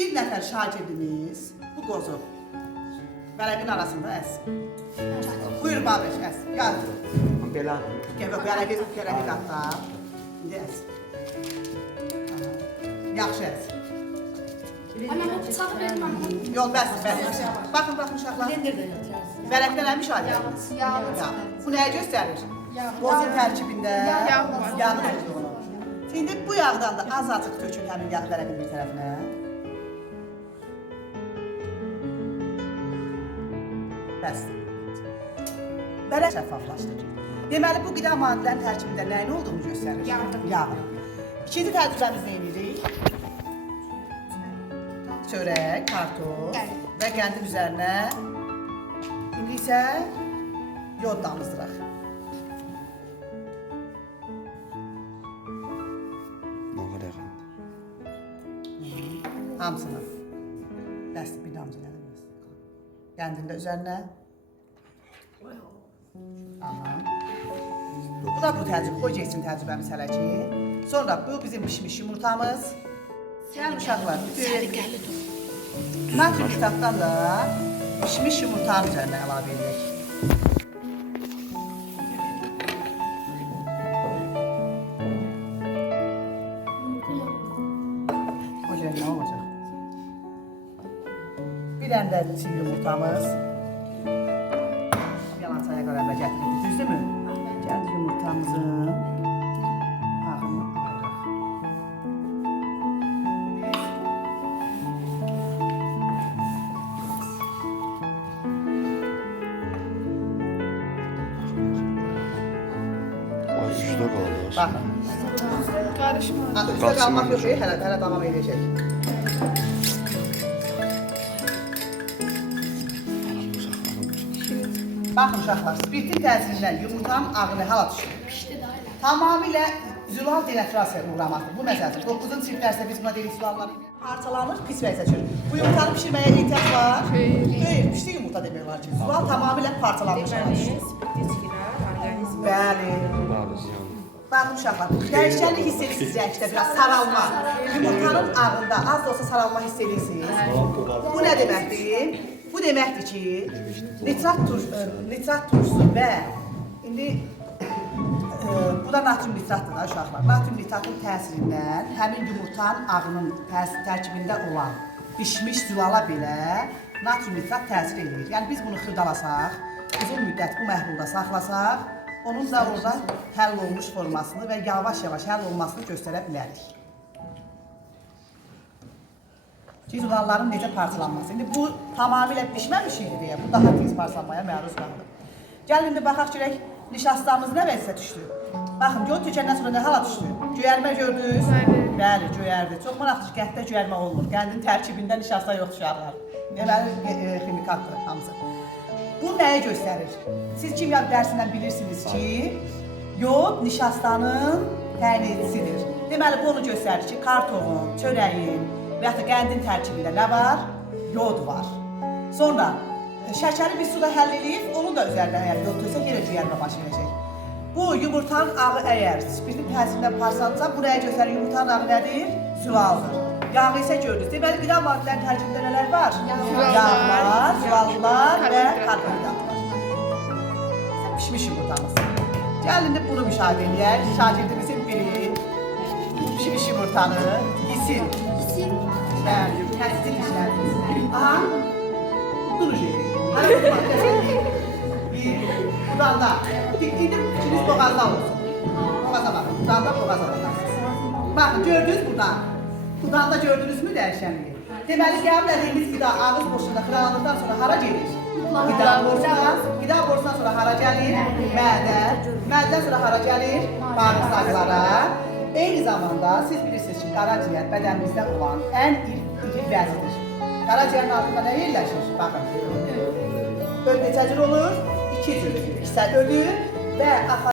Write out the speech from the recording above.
Bir nəfər şagirdimiz bu qozu vərəqin arasında əs. Buyur Babək, əs. Gəl. Belə. Gəl, vərəqi qatda. İndi əs. Yaxşı əs. Ana, o bıçağı verin bana. Yox, bəs. Baxın uşaqlar. Vərəqdən əmiş ayrı. Yağ. Bu nəyə göstərir? Qozun tərkibində yağ olduğunu. İndi bu yağdan da azıcıq tökün həmin yağ vərəqin bir tərəfinə. Bəs. Vərəq şəffaflaşdır. Deməli, bu qida maddələrinin tərkibində nəyin olduğunu göstərir? Yağ. İkinci təcrübəmiz nə edirik? Çörək, kartof və qəndin üzərinə. İndi isə yod damızdıraq. Hamısını. Dəsti bir damcı gəliriz. Qəndində üzərinə. Aha. Bu da bu təcrübə, qoy geçsin təcrübəmiz hələ ki. Sonra bu bizim pişmiş yumurtamız. Gəlin uşaqlar, natri kitabdan da pişmiş yumurtanın üzərinə əlavə edirik. O cürə nə olacaq? Bir dənə də çiğ yumurtamız. Yalan çaya qarabə gətirildi, düzdürmü? Gəldi yumurtamızın ağını ayıraq. Ay, üstə qalır. Baxın. Karışma. Üstə qalmaq yox, hələ davam edəcək. Baxın uşaqlar, spirtin təsirindən yumurtanın ağını hala düşür. Tamamilə zülal denaturasiyaya uğramakdır. Bu məsələdir. 9-cu sinif dərsdə biz buna deyirik zülallar parçalanır, pis vəziyyətə düşür. Bu yumurtanı pişirməyə ehtiyac var? Xeyr, pişdi yumurta demək olar ki. Zülal tamamilə parçalanmış hala düşür. Bəli. Baxın uşaqlar, dəyişkənlik hiss edirsiniz rəngdə, biraz saralma. Yumurtanın ağında az da olsa saralma hiss edirsiniz. Bu nə deməkdir? Bu deməkdir ki, nitrat turşusu və indi bu da natrium nitratdır da uşaqlar. Natrium nitratın təsirindən həmin yumurtanın ağının tərkibində olan pişmiş zülala belə natrium nitrat təsir edir. Yəni biz bunu xırdalasaq, uzun müddət bu məhlulda saxlasaq, onun da orada həll olmuş formasını və yavaş-yavaş həll olmasını göstərə bilərik. Zülalların necə parçalanması. İndi bu tamamilə pişməmiş idi deyə, bu daha tez parçalanmaya məruz qaldı. Gəlin indi baxaq görək, nişastamız nə vəziyyətə düşdü? Baxın, yod tökəndən sonra nə hala düşdü? Göyərmə gördünüz? Bəli, göyərdi. Çox maraqlıdır, qənddə göyərmə olmur. Qəndin tərkibində nişasta yoxdur uşaqlar. Deməli, ximikatdır hamısı. Bu nəyi göstərir? Siz kimya dərsindən bilirsiniz ki, yod nişastanın təyin edicisidir. Deməli, bu onu göstərir ki, kartofun, çörəyin və ya da qəndin tərkibində nə var? Yod var. Sonra şəkəri bir suda həll edib, onun da üzərində əgər yod töksək, yenə cüyərmə baş verəcək. Bu yumurtanın ağı əgər spirtin təsirindən parçalanırsa, bu nəyə göstərir? Yumurtanın ağı nədir? Zülaldır. Yağı isə gördünüz. Deməli, qida maddələrin tərkibində nələr var? Yağlar, zülallar və karbonhidratlar. Pişmiş yumurtamız. Gəlin indi bunu müşahidə edək. Şagirdimizin biri pişmiş yumurtanı yesin. Bəli, təsdiq işlərimiz. Aha, duracaq. Hələ bu maddəsi budanda. İndi içiniz boğazda olsun. Boğaza bakın, budanda boğaza bakarsınız. Bakın, gördünüz buradan. Budanda gördünüzmü dəyişənliyi? Deməli, qəbul edilmiş qida ağız boşluğunda xıralandıqdan sonra hara gelir? Qida borusundan sonra hara gəlir? Mədə. Mədədən sonra hara gəlir? Bağırsaqlara. Eyni zamanda siz bilirsiniz ki, qaraciyər bədənimizdə olan ən iri vəzidir. Qaraciyərin altında nə yerləşir? Baxın. Neçə cür olur? 2 cür. Kisəl ölü və